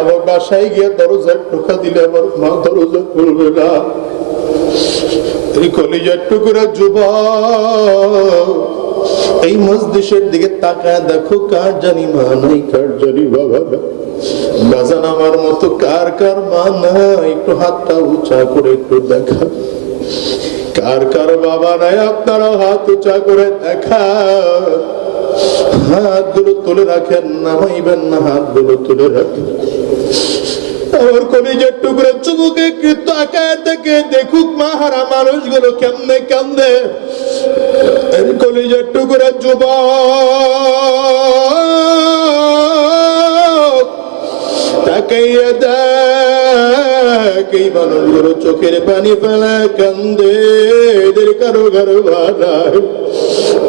আমার বাসায় গিয়ে দরজার টোকা দিলে আমার মা দরজা খুলবে না। এই কলিজার টুকরা যুবক এই মজলিসের দিকে তাকায় দেখো, কার জানি মা নাই, কার জানি বাবা নাই। বাজান আমার মতো কার কার মা নাই? একটু হাতটা উঁচা করে একটু দেখা। কার কার বাবা নাই? আপনারা হাত উঁচা করে দেখা। হাতগুলো তুলে রাখেন, নামাইবেন না, হাতগুলো তুলে রাখেন। আমার কলিজার টুকরা যুবকে একটু তাকায় দেখে দেখুক মা হারা মানুষগুলো কেমনে কান্দে। কলিজার টুকরা যুবক তাকাইয়া দেখ, এই মানুষগুলো চোখের পানি ফেলা কান্দে। এদের কারো ঘরে বাবা,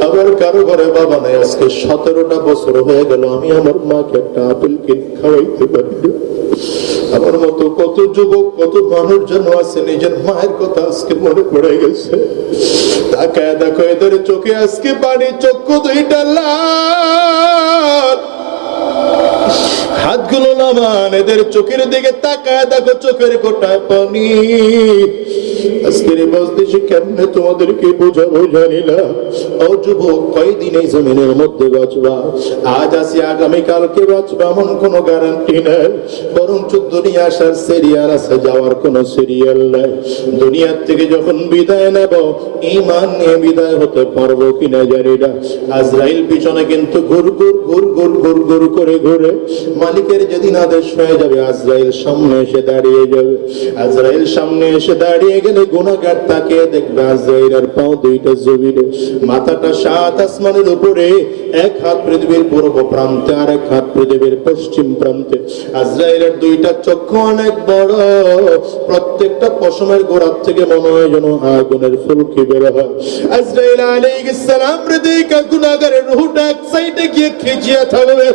আবার কারো ঘরে বাবা নাই। আজকে 17টা বছর হয়ে গেল আমি আমার মাকে একটা আপেল কিনে খাওয়াইতে পারি। আমার মতো কত যুবক, কত মানুষ যেন আছে নিজের মায়ের কথা আজকে মনে পড়ে গেছে। তাকায় দেখো এদের চোখে আজকে পানি, চক্ষু দুইটা লাল। হাতগুলো নামান, এদের চোখের দিকে তাকায় দেখো চোখের কোটায় পানি। আজকের এই মজলিসে কেমনে তোমাদেরকে বোঝাবো জানি না। ও যুবক, কয়দিন এই জমিনের মধ্যে বাঁচবা? আজ আসি আগামীকালকে বাঁচবা এমন কোনো গ্যারান্টি নাই। বরঞ্চ দুনিয়া আসার সিরিয়াল আছে, যাওয়ার কোনো সিরিয়াল নাই। দুনিয়ার থেকে যখন বিদায় নেব, ঈমান নিয়ে বিদায় হতে পারবো কিনা জানি না। আজরাইল পিছনে কিন্তু ঘুর ঘুর ঘুর ঘুর ঘুর ঘুর করে ঘুরে। মালিকের যেদিন আদেশ হয়ে যাবে, আজরাইল সামনে এসে দাঁড়িয়ে যাবে। আজরাইল সামনে এসে দাঁড়িয়ে গেলে গুনাহগার তাকিয়ে দেখবে আজরাইলের পাও দুইটা জমিনে, মাথাটা 7 আসমানের উপরে, এক হাত পৃথিবীর পূর্ব প্রান্তে আর এক হাত পৃথিবীর পশ্চিম প্রান্তে। আজরাইলের দুইটা চক্ষু অনেক বড়, প্রত্যেকটা পশমের গোড়ার থেকে মনে হয় যেন আগুনের ফুলকি বের হয়। আজরাইল আলাইহিস সালাম হৃদয়কে গুনাহগারের রূহটা এক সাইডে গিয়ে খিচিয়ে থাকবে।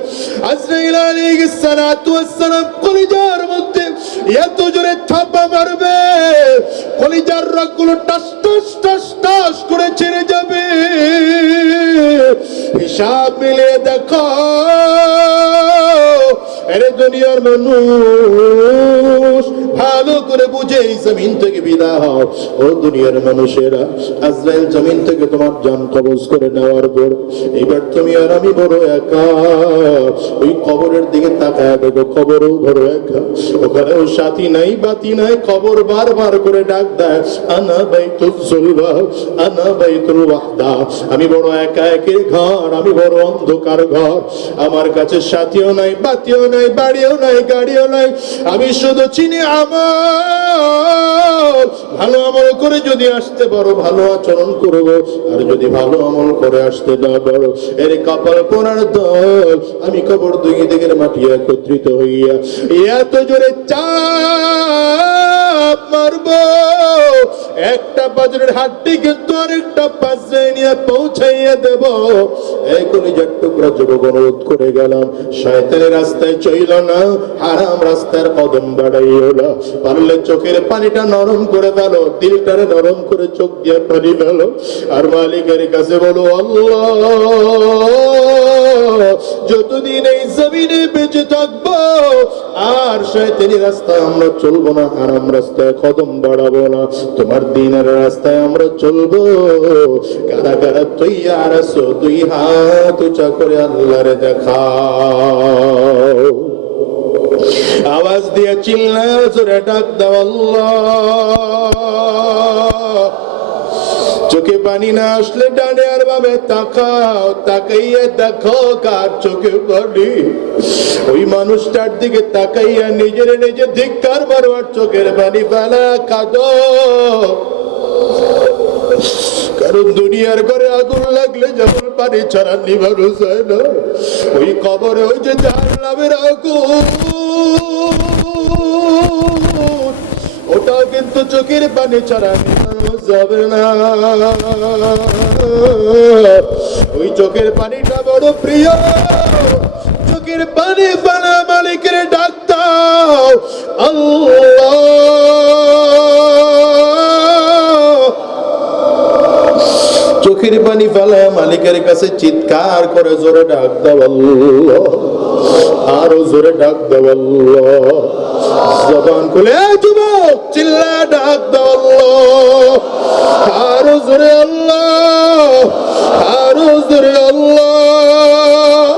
আজরাইল আলাইহিস সালাতু ওয়াস সালাম কলিজার মধ্যে এত জোরে থাপ্পা মারবে, কলিজার রগগুলো টাস টাস টাস টাস করে ছেড়ে যাবে। হিসাব মিলিয়ে দেখো, আরে দুনিয়ার মানুষ ভালো করে বুঝে এই জমিন থেকে বিদায় হও। ও দুনিয়ার মানুষেরা, আজরাইল জমিন থেকে তোমার জান কবজ করে নেওয়ার পর এবার তুমি আর আমি বড় একা। ওই কবরের দিকে তাকায় দেখো, কবরও বড় একা, ওখানেও সাথী নাই, বাতি নাই। কবর বারবার করে ডাক দেয়, আনা বাইতুল সুলবা, আনা বাইতুল ওয়াহদা। আমি বড় একা, একের ঘর, আমি বড় অন্ধকার ঘর। আমার কাছে সাথীও নাই, বাতিও নাই, বাড়িও নাই, গাড়িও নাই। আমি শুধু চিনি আমল। ভালো আমল করে যদি আসতে পারো, ভালো আচরণ করবো। আর যদি ভালো আমল করে আসতে না পারো, এর কপাল পোড়ার দল। আমি কবর দুই দিকের মাটি একত্রিত হইয়া এত জোরে চাপ মারবো, একটা পাজরের হাড্ডি কিন্তু আরেকটা পাজরে নিয়ে পৌঁছাইয়া দেব। এই কলিজার টুকরা যুবক, অনুরোধ করে গেলাম, শয়তানের রাস্তায় চইল না, হারাম রাস্তার কদম বাড়াইও না। পারলে চোখের পানিটা নরম করে ফেলো, দিলটারে নরম করে চোখ দিয়ে পানি ফেলো। আর মালিকের কাছে বলো, আল্লাহ, যতদিন এই জমিনে বেঁচে থাকবো আর শয়তানি রাস্তায় আমরা চলবো না, হারাম রাস্তায় কদম বাড়াবো না। তোমার দিনের রাস্তায় আমরা চলবো। কারা কারা তৈয়ার আছো? দুই হাত উঁচা করে আল্লাহরে দেখাও। আওয়াজ দিয়ে চিল্লায় জোরে ডাক দাও, আল্লাহ। চোখে পানি না আসলে ডানে আর বামে তাকাও, তাকাইয়া দেখো কার চোখে পানি। ওই মানুষটার দিকে তাকাইয়া নিজের নিজে ধিক্কার মারো আর চোখের পানি ফেলা কাঁদো। কারণ দুনিয়ার ঘরে আগুন লাগলে যেমন পানি ছাড়া নিভানো যায় না, ওই কবরে ওই যে জাহান্নামের আগুন, ওটাও কিন্তু চোখের পানি ছাড়া নিভানো যাবে না। ওই চোখের পানিটা বড় প্রিয়। চোখের পানি ফেলা মালিকের ডাক দাও, আল্লাহ। চোখের পানি ফেলা মালিকের কাছে চিৎকার করে জোরে ডাক দাও, আল্লাহ। আরো জোরে ডাক দাও আল্লাহ। জবান খুলে যুবক চিল্লা ডাক দাও আল্লাহ। আরো জোরে আল্লাহ, আরো জোরে আল্লাহ,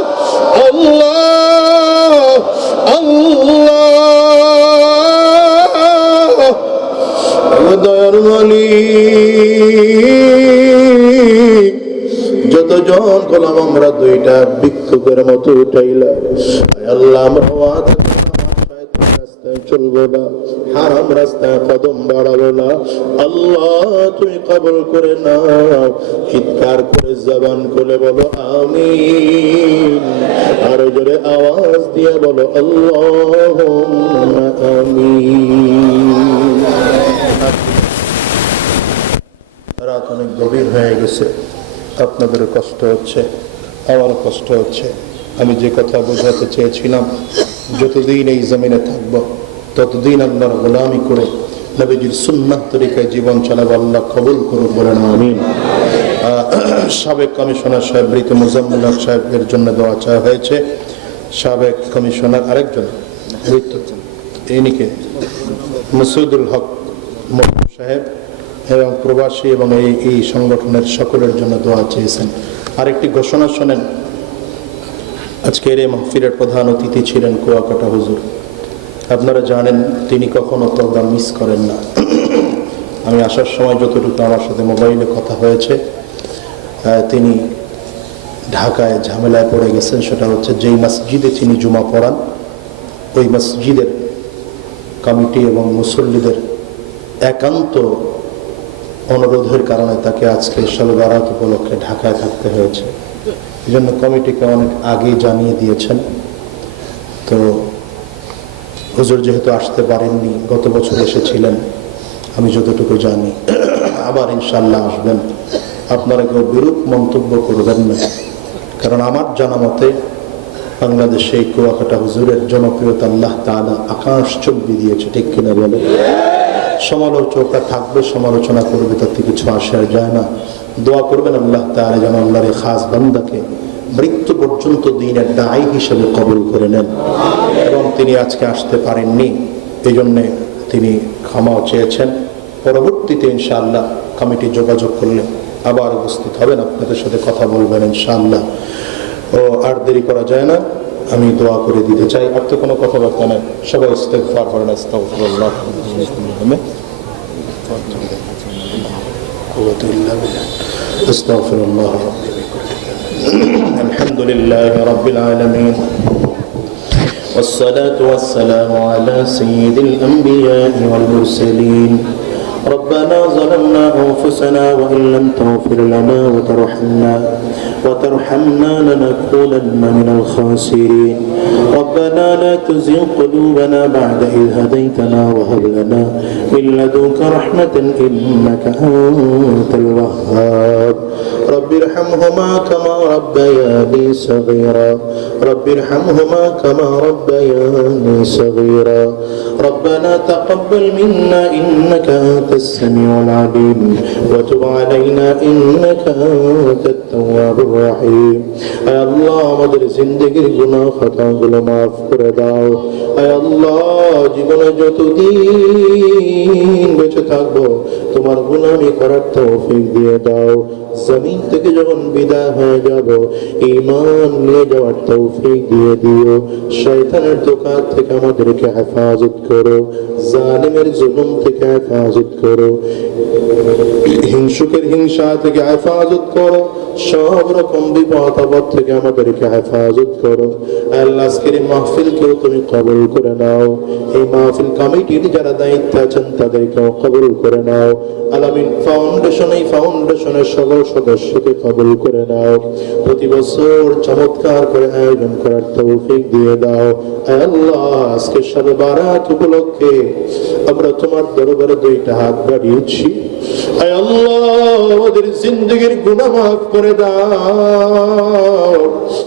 আল্লাহ, আল্লাহ। দয়ার মালিক, যতজন গোলাম আমরা দুইটা ভিক্ষুকের মতো উঠাইলাম, আল্লাহ আমরা ওয়াদা রাস্তায় চলবো না, হারাম রাস্তায় কদম বাড়াবো না। আল্লাহ তুমি কবুল করে নাও। চিৎকার করে জবান খুলে বলো আমিন। আরো জোরে আওয়াজ দিয়ে বলো আল্লাহুম্মা আমিন। রাত অনেক গভীর হয়ে গেছে, আপনাদের কষ্ট হচ্ছে, আমার কষ্ট হচ্ছে। আমি যে কথা বোঝাতে চেয়েছিলাম, যতদিন এই জমিনে থাকব ততদিন আল্লাহর গোলামি করে নবীজির সুন্নাহ তরিকায় জীবন চালাবো। আল্লাহ কবুল করুন, বলেন আমিন। সাবেক কমিশনার সাহেব মৃত মুজাম্মিল হক সাহেবের জন্য দোয়া চাওয়া হয়েছে। সাবেক কমিশনার আরেকজন ইনিকে মাসুদুল হক সাহেব এবং প্রবাসী এবং এই সংগঠনের সকলের জন্য দোয়া চেয়েছেন। আরেকটি ঘোষণা শোনেন, আজকের এই মাহফিলের প্রধান অতিথি ছিলেন কুয়াকাটা হুজুর। আপনারা জানেন তিনি কখনো প্রোগ্রাম মিস করেন না। আমি আসার সময় যতটুকু আমার সাথে মোবাইলে কথা হয়েছে, তিনি ঢাকায় ঝামেলায় পড়ে গেছেন। সেটা হচ্ছে যেই মসজিদে তিনি জুমা পড়ান, ওই মসজিদের কমিটি এবং মুসল্লিদের একান্ত অনুরোধের কারণে তাকে আজকে শবে বারাত উপলক্ষে ঢাকায় থাকতে হয়েছে। এই জন্য কমিটিকে অনেক আগেই জানিয়ে দিয়েছেন। তো হুজুর যেহেতু আসতে পারেননি, গত বছর এসেছিলেন আমি যতটুকু জানি, আবার ইনশাল্লাহ আসবেন। আপনারা কেউ বিরূপ মন্তব্য করবেন না, কারণ আমার জানা মতে বাংলাদেশে এই কুয়াকাটা হুজুরের জনপ্রিয়তা আল্লাহ তাআলা আকাশ চুম্বি দিয়েছে, ঠিক কিনা বলে? সমালোচকরা থাকবে, সমালোচনা করবে, তাতে কিছু আসে আর যায় না। দোয়া করবেন আল্লাহ তাআলা যেন আল্লাহর এই খাস বান্দাকে মৃত্যু পর্যন্ত দ্বীনের দায়ী হিসেবে কবুল করে নেন। এবং তিনি আজকে আসতে পারেননি, এই জন্যে তিনি ক্ষমাও চেয়েছেন। পরবর্তীতে ইনশাআল্লাহ কমিটি যোগাযোগ করলে আবার উপস্থিত হবেন, আপনাদের সাথে কথা বলবেন ইনশাআল্লাহ। ও আর দেরি করা যায় না, আমি দোয়া করে দিতে চাই। আর তো কোনো কথাবার্তা নেই, সবাই ইস্তেগফার করেন। আস্তাগফিরুল্লাহ, আস্তাগফিরুল্লাহ। আলহামদুলিল্লাহি রাব্বিল আলামিন, والصلاة والسلام على سيد الأنبياء والمرسلين. ربنا ظلمنا أنفسنا وإن لم تغفر لنا وترحمنا لنكونن من الخاسرين. ربنا لا تزغ قلوبنا بعد إذ هديتنا وهب لنا من لدنك رحمة إنك أنت الوهاب. رب ارحمهما كما ربياني صغيرا، رب ارحمهما كما ربياني صغيرا. ربنا تقبل منا إنك أنت السميع العليم وتب علينا إنك أنت التواب الرحيم. أي الله আমাদের জিন্দেগির গুনাহ খাতাগুলো মাফ করে দাও। আয় আল্লাহ, জীবনে যতদিন বেঁচে থাকবো তোমার গুনাহী করার তৌফিক দিয়ে দাও। জমিন থেকে যখন বিদায় হয়ে যাব, ঈমান নিয়ে যাওয়ার তৌফিক দিয়ে দিও। শয়তানের ধোঁকা থেকে আমাদেরকে হেফাজত করো, জালিমের জুলুম থেকে হেফাজত করো, হিংসুকের হিংসা থেকে হেফাজত করো, সব রকম বিপদ আপদ থেকে আমাদেরকে হেফাজত করো। আল্লাহ আজকের এই মাহফিলকেও তুমি কবুল করে নাও। এই মাহফিল কমিটির যারা দায়িত্বে আছেন তাদেরকেও কবুল করে নাও। আলামিন ফাউন্ডেশন, এই ফাউন্ডেশনের সকল সদস্যকে কবুল করে নাও। প্রতি বছর চমৎকার করে আয়োজন করার তৌফিক দিয়ে দাও। আয় আল্লাহ, আজকে শবে বারাত উপলক্ষে আমরা তোমার দরবারে দুইটা হাত বাড়িয়েছি। আয় আল্লাহ, আমাদের জিন্দেগির গুনাহ মাফ করে দাও।